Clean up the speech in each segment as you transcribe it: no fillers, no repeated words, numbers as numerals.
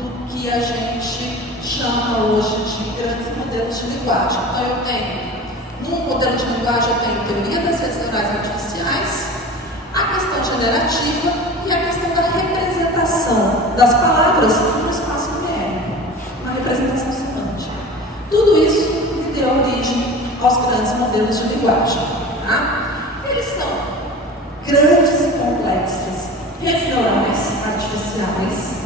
do que a gente chama hoje de grandes modelos de linguagem. Então, eu tenho, num modelo de linguagem, eu tenho teoria das redes neurais artificiais, a questão generativa e a questão da representação das palavras no espaço numérico, uma representação semântica. Tudo isso me deu origem aos grandes modelos de linguagem. Tá? Eles são grandes e complexas redes neurais artificiais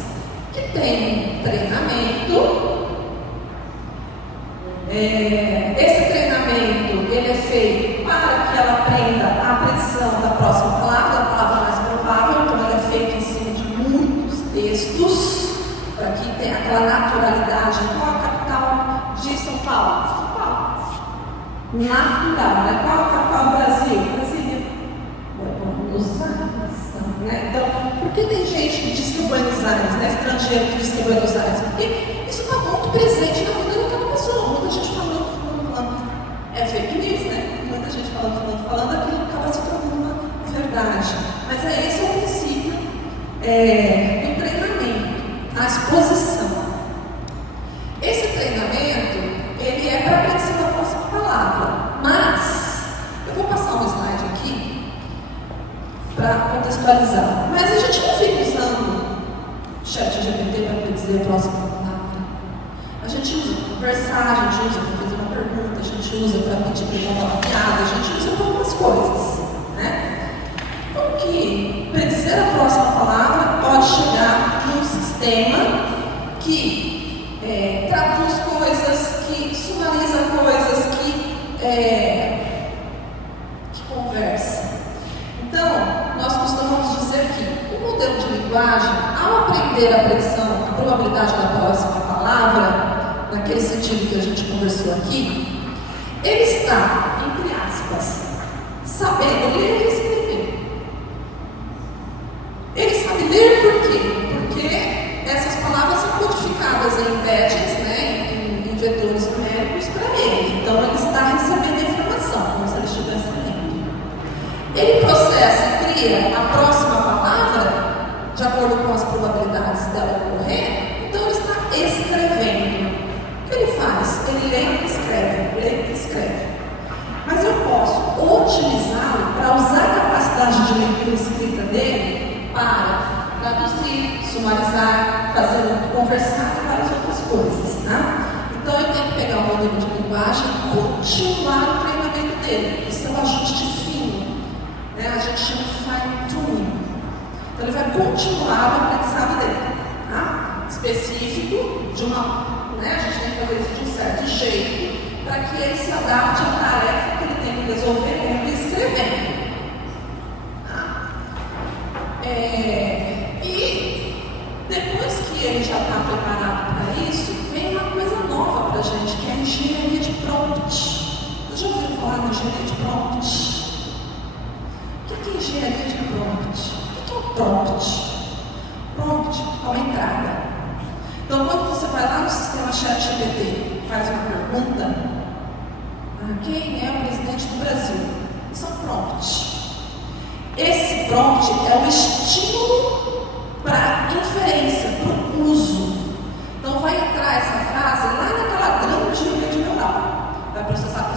que têm treinamento. Esse treinamento ele é feito para que ela aprenda a predição da próxima palavra, a palavra mais provável. Então, ele é feito em cima de muitos textos, para que tenha aquela naturalidade. Qual a capital de São Paulo? São Paulo. Natural, né? Qual a capital do Brasil? Brasília. Buenos Aires, né? Então, por que tem gente que diz que é Buenos Aires, né? Estrangeiro que diz que é Buenos Aires? Porque isso está muito presente na vida daquela pessoa. Muita gente falando. É fake news, né? Muita gente falando, aquilo acaba se tornando uma verdade. Mas esse é o princípio do treinamento, a exposição. Esse treinamento, ele é para a predição da próxima palavra. Mas, eu vou passar um slide aqui para contextualizar. Mas a gente não fica usando o ChatGPT para predizer a próxima palavra. A gente usa para conversar, a gente usa para fazer uma pergunta, a gente usa para pedir para contar uma piada, a gente usa para algumas coisas, né? Porque predizer a próxima palavra pode chegar num sistema que traduz coisas, que sumariza coisas, que conversa. Então, nós costumamos dizer que o modelo de linguagem, ao aprender a predição, a probabilidade da próxima palavra, naquele sentido que a gente conversou aqui, ele está, entre aspas, sabendo ler e escrever. Ele sabe ler por quê? Porque essas palavras são codificadas em embeddings, né, em vetores numéricos para ele. Então, ele está recebendo a informação, como se ele estivesse lendo. Ele processa e cria a próxima palavra, de acordo com as probabilidades dela ocorrer, então ele está escrevendo. O que ele faz? Ele lê e escreve. Mas eu posso utilizá-lo para usar a capacidade de leitura e escrita dele para traduzir, sumarizar, conversar e várias outras coisas. Tá? Então eu tenho que pegar o modelo de linguagem e continuar o treinamento dele. Isso é um ajuste fino. Né? A gente chama de fine tuning. Então ele vai continuar o aprendizado dele. Tá? Específico de uma. A gente tem que fazer isso de um certo jeito para que ele se adapte à tarefa que ele tem que resolver lendo e escrevendo. E depois que ele já está preparado para isso, vem uma coisa nova para a gente, que é a engenharia de prompt. Vocês já ouviram falar na engenharia de prompt? O que é engenharia de prompt? O que é o prompt? Prompt é uma entrada. Então, quando você vai lá no sistema ChatGPT, faz uma pergunta, quem é o presidente do Brasil? Isso é um prompt. Esse prompt é o estímulo para a inferência, para o uso. Então, vai entrar essa frase lá naquela grande rede neural. Vai processar,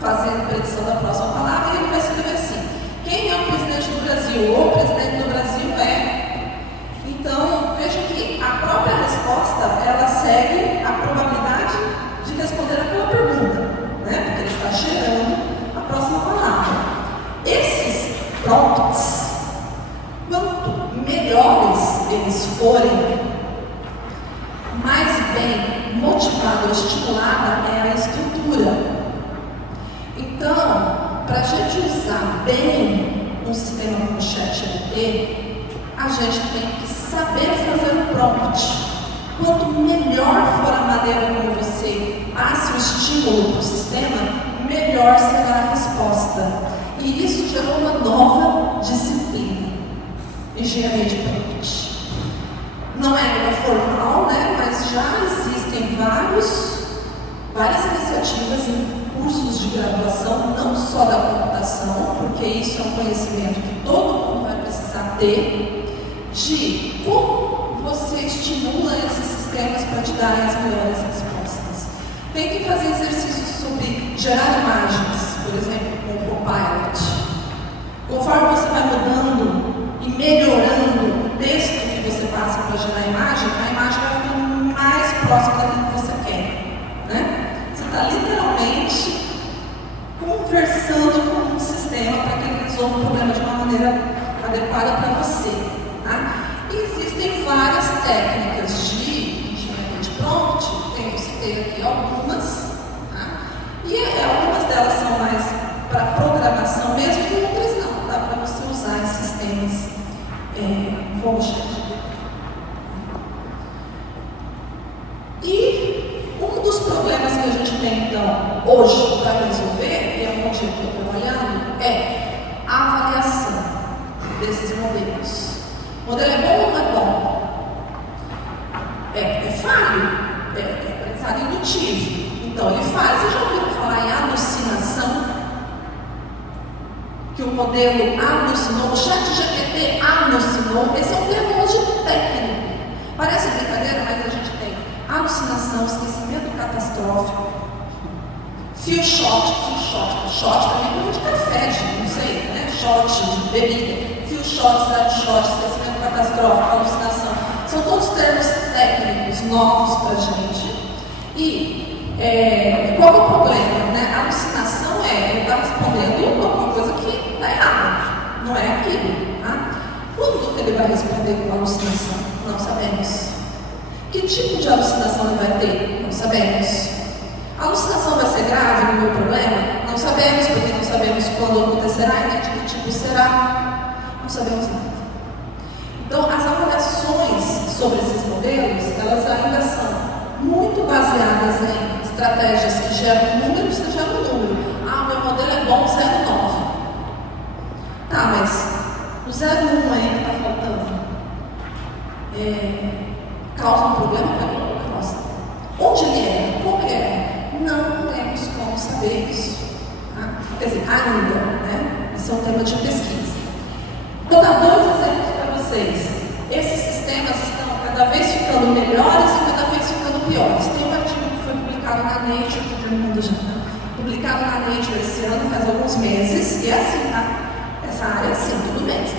fazendo a predição da próxima palavra, e ele vai escrever assim: quem é o presidente do Brasil? O presidente do Brasil é. Então, veja que a própria resposta, ela segue a probabilidade de responder aquela pergunta, né? Porque ele está gerando a próxima palavra. Esses prompts, quanto melhores eles forem, mais bem motivada ou estimulada é a estrutura. Então, para a gente usar bem um sistema como o ChatGPT, a gente tem que saber fazer o prompt. Quanto melhor for a maneira como você passa o estímulo para o sistema, melhor será a resposta. E isso gerou uma nova disciplina, engenharia de prompt. Não é ainda formal, né? Mas já existem várias iniciativas em cursos de graduação, não só da computação, porque isso é um conhecimento que todo mundo vai precisar ter, de como você estimula esses sistemas para te darem as melhores respostas. Tente fazer exercícios sobre gerar imagens, por exemplo, com o Copilot. Conforme você vai mudando e melhorando o texto que você passa para gerar a imagem vai ficando mais próxima daquilo que você quer. Né? Você está literalmente conversando com um sistema para que ele resolva o problema de uma maneira adequada para você. Tá? E existem várias técnicas de engenharia de prompt, eu citei aqui algumas, tá? E algumas delas são mais para programação mesmo, e outras não, dá para você usar em sistemas como o ChatGPT. E um dos problemas que a gente tem então hoje para resolver, e é onde eu estou trabalhando, é a avaliação desses modelos. O modelo é bom ou não é bom? É falho? É aprendizado indutivo. Então ele falha. Vocês já ouviram falar em alucinação? Que o modelo alucinou, o ChatGPT alucinou. Esse é um termo hoje técnico. Parece brincadeira, mas a gente tem alucinação, esquecimento catastrófico, fio shot para mim é de café, não sei, né? Shot de bebida, fio shot, esquecimento catastrófico, alucinação. São todos termos técnicos novos para a gente. E qual é o problema? Né? A alucinação ele está respondendo alguma coisa que está errada, não é aquilo. Tá? Quando ele vai responder com alucinação? Não sabemos. Que tipo de alucinação ele vai ter? Não sabemos. A alucinação vai ser grave no meu problema? Não sabemos, porque não sabemos quando acontecerá e nem de que tipo será. Não sabemos nada. Então, as avaliações sobre esses modelos, elas ainda são muito baseadas em estratégias que geram números, você gera um número. Ah, meu modelo é bom, 0,9. Tá, mas o 0,1 aí que está faltando causa um problema para mim? Nossa. Onde ele é? Como ele é? Não temos como saber isso. Tá? Quer dizer, ainda, né? Isso é um tema de pesquisa. Vou dar dois exemplos para vocês. Esses sistemas estão cada vez ficando melhores e cada vez ficando piores. Tem um artigo que foi publicado na Nature, que todo mundo já está. Publicado na Nature esse ano, faz alguns meses, e é assim, tá? Essa área é assim, todo mês,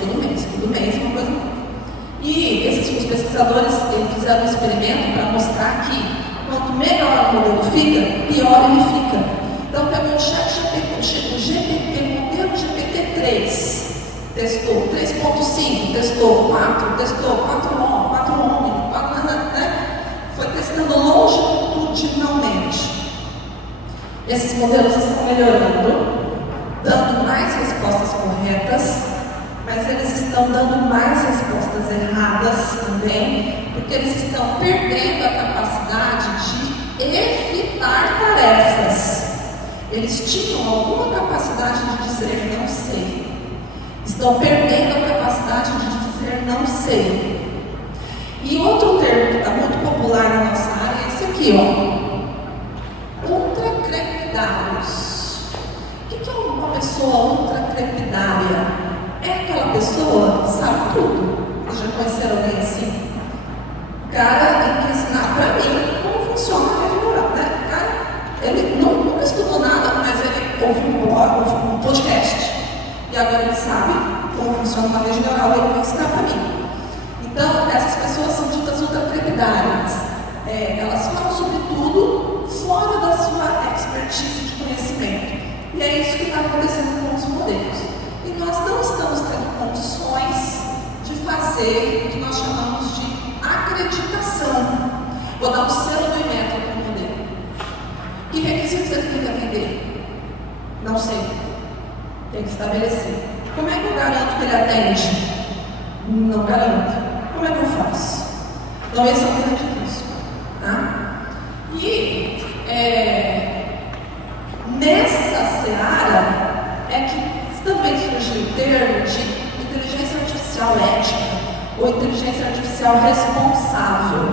uma coisa nova. E os pesquisadores fizeram um experimento para mostrar que quanto melhor o modelo fica, pior ele fica. Então, pegou o modelo GPT-3, testou 3.5, testou 4, testou 4, né? Foi testando longitudinalmente. Esses modelos estão melhorando, dando mais respostas corretas, mas eles estão dando mais respostas erradas também, porque eles estão perdendo a capacidade de evitar tarefas. Eles tinham alguma capacidade de dizer não sei. Estão perdendo a capacidade de dizer não sei. E outro termo que está muito popular na nossa área é esse aqui, ó. Ultracrepidários. O que é uma pessoa ultracrepidária? É aquela pessoa que sabe tudo. Vocês já conheceram alguém assim? O cara tem que ensinar para mim como funciona a rede neural, né? O cara, ele nunca estudou nada, mas ele ouviu um podcast. E agora ele sabe como funciona uma rede neural e ele vai ensinar para mim. Então, essas pessoas são ditas ultracrepidárias. Elas falam sobre tudo fora da sua expertise de conhecimento. E é isso que está acontecendo com os modelos. E nós não estamos tendo condições de fazer o que nós chamamos de acreditação. Vou dar um selo do IMETRO para o modelo. Que requisitos ele tem que atender? Não sei. Tem que estabelecer. Como é que eu garanto que ele atende? Não garanto. Como é que eu faço? Então esse é um grande risco. Tá? E nessa seara é que também surgiu o termo de inteligência artificial ética ou inteligência artificial responsável.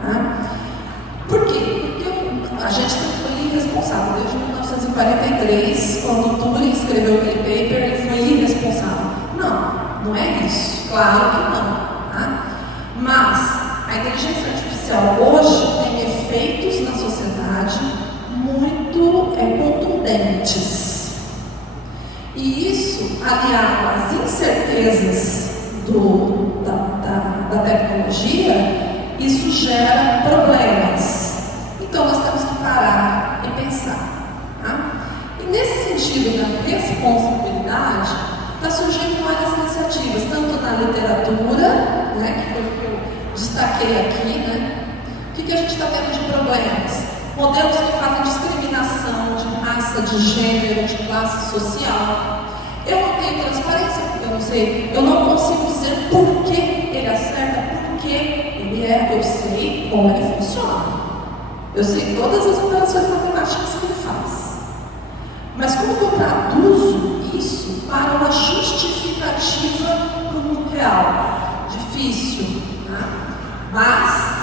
Tá? Por quê? Porque a gente sempre foi irresponsável. Desde 1943, quando o Turing escreveu aquele paper, ele foi irresponsável. Não é isso. Claro que não. Tá? Mas A inteligência artificial hoje tem efeitos na sociedade muito contundentes. E isso, aliado às incertezas da tecnologia, isso gera problemas. Então nós temos que parar e pensar. Tá? E nesse sentido da responsabilidade, está surgindo várias iniciativas, tanto na literatura, né, que foi o que eu destaquei aqui, né? O que a gente está tendo de problemas? Modelos que fazem discriminação de raça, de gênero, de classe social. Eu não tenho transparência, porque eu não sei, eu não consigo dizer por que ele acerta, por que ele eu sei como ele funciona. Eu sei todas as operações matemáticas que ele faz. Mas como que eu traduzo isso para uma justificativa para o mundo real? Difícil, né? Mas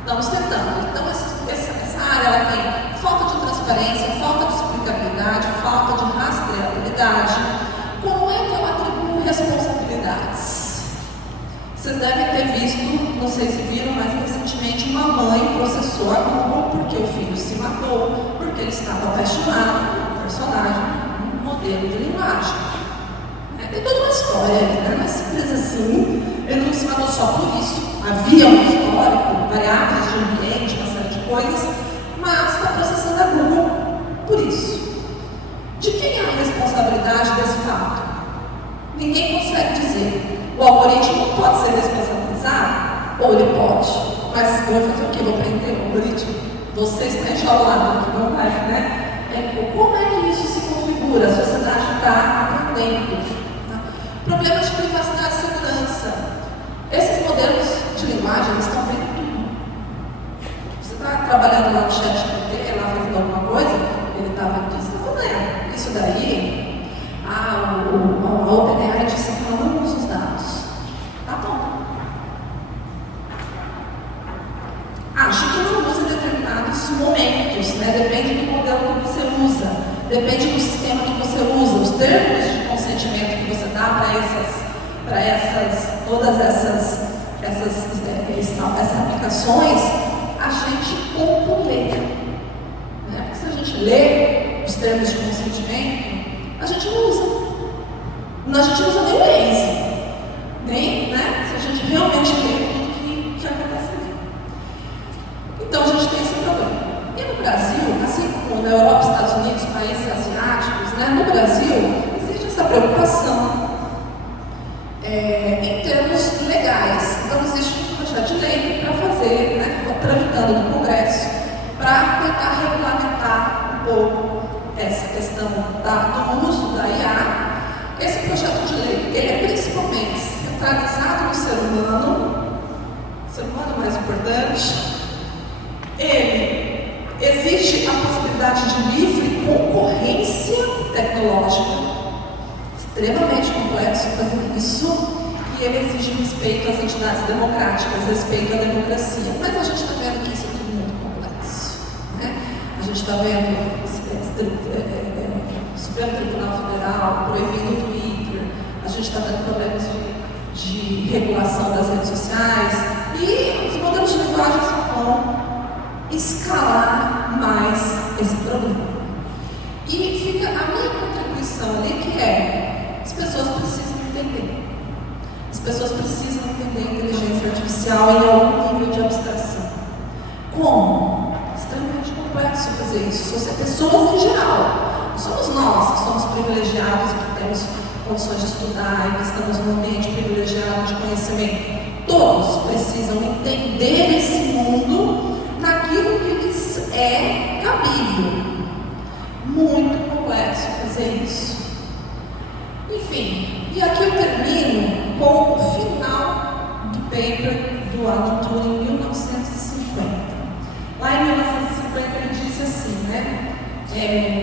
estamos tentando. Então essa área ela tem falta de transparência, falta de explicabilidade, falta de rastreabilidade. Como é que eu atribuo responsabilidades? Vocês devem ter visto, não sei se viram, mas recentemente uma mãe processou a Google porque o filho se matou, porque ele estava apaixonado por um personagem, um modelo de linguagem. Tem toda uma história ali, né? Não é simples assim. Ele não se matou só por isso. Havia um histórico, variáveis de ambiente, uma série de coisas, mas está processando a Google por isso. De quem é a responsabilidade desse fato? Ninguém consegue dizer. O algoritmo pode ser responsabilizado? Ou ele pode. Mas eu vou fazer o quê? Vou prender o algoritmo? Você está enjaulado aqui, não vai, né? Como é que isso se configura? A sociedade está aprendendo. Problemas de privacidade e segurança. Esses modelos de linguagem eles estão vendo tudo. Você está trabalhando lá no chat GPT, lá fazendo alguma coisa, ele está vendo tudo, você está fazendo. Isso daí, a OpenAI disse que ela não usa os dados. Tá bom. Acho que não usa em determinados momentos, né? Depende do modelo que você usa, depende do sistema que você usa, os termos de consentimento que você dá para todas essas aplicações, a gente pouco lê. Né? Porque se a gente lê os termos de consentimento, a gente não usa. A gente não usa nem o Waze, nem, né? Se a gente realmente lê tudo que acontece ali. Então a gente tem esse problema. E no Brasil, assim como na Europa, Estados Unidos, países asiáticos, né? No Brasil existe essa preocupação em termos legais. Então existe um projeto de lei para fazer, né? Tramitando no Congresso, para tentar regulamentar um pouco essa questão do uso da IA. Esse projeto de lei, ele é principalmente centralizado no ser humano, o ser humano é mais importante. Existe a possibilidade de livre concorrência tecnológica, extremamente complexo fazer isso, e ele exige respeito às entidades democráticas, respeito à democracia. Mas a gente está vendo que isso é tudo muito complexo. Né? A gente está vendo o Supremo Tribunal Federal proibindo o Twitter, a gente está tendo problemas de regulação das redes sociais, e os modelos de linguagem só vão escalar mais esse problema. E fica a minha contribuição ali, que é: as pessoas precisam entender. As pessoas precisam entender a inteligência artificial em algum nível de abstração. Como? Extremamente complexo fazer isso. Se pessoas em geral, não somos nós que somos privilegiados e que temos condições de estudar e que estamos num ambiente privilegiado de conhecimento. Todos precisam entender esse mundo naquilo que lhes é cabível. Muito complexo fazer isso. Enfim, e aqui eu termino com o final do paper do Alan Turing em 1950. Lá em 1950 ele disse assim, né?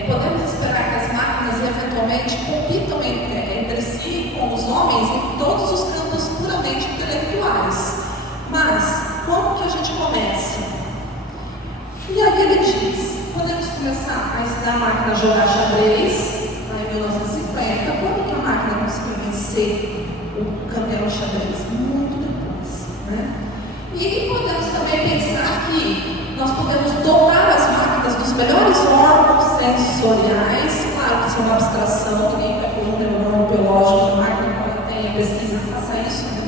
Podemos esperar que as máquinas eventualmente compitam entre si com os homens em todos os campos puramente intelectuais. Mas como que a gente começa? E aí ele diz: podemos começar a ensinar a máquina a jogar xadrez, lá em 1950. Quando que a máquina conseguiu vencer o campeão xadrez? Muito depois, né? E podemos também pensar que nós podemos dotar as máquinas dos melhores órgãos sensoriais, claro que isso é uma abstração, que nem calculou um neurônio biológico de máquina, quando tem a pesquisa, faça isso, né?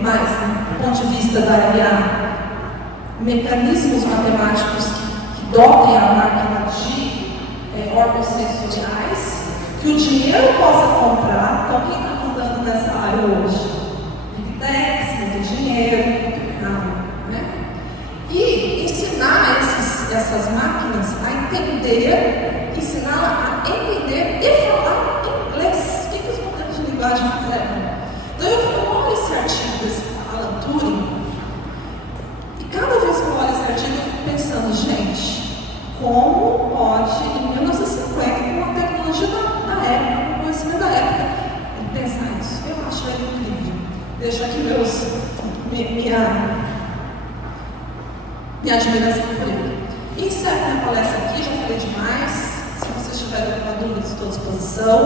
Mas, do ponto de vista da IA, mecanismos matemáticos que dotem a máquina de órgãos sensoriais, que o dinheiro possa comprar. Então, quem está mandando nessa área hoje? Big Techs, muito dinheiro, muito caro, né? E ensinar essas máquinas a entender, ensiná-la a entender e falar inglês. O que os modelos de linguagem fizeram? Então, eu olho esse artigo desse Alan Turing, e cada vez que eu olho esse artigo, eu fico pensando, gente, como pode, em 1950, com uma tecnologia da época, com o conhecimento da época, pensar isso? Eu acho ele incrível. Deixo aqui minha admiração por ele. Encerro minha palestra aqui, já falei demais. Se vocês tiverem alguma dúvida, estou à disposição.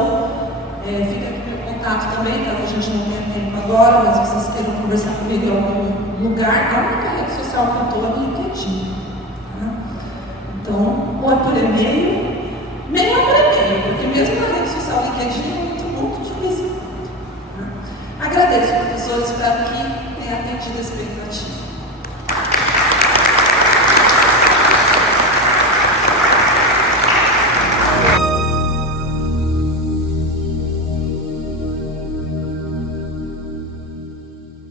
Fica aqui meu contato também, caso a gente não tenha tempo agora, mas vocês queiram conversar comigo em algum lugar. A única rede social que eu estou é o LinkedIn. Tá? Então, ou é por e-mail, melhor por e-mail, porque mesmo na rede social LinkedIn é muito difícil. Tá? Agradeço, professor, espero que tenha atendido a expectativa.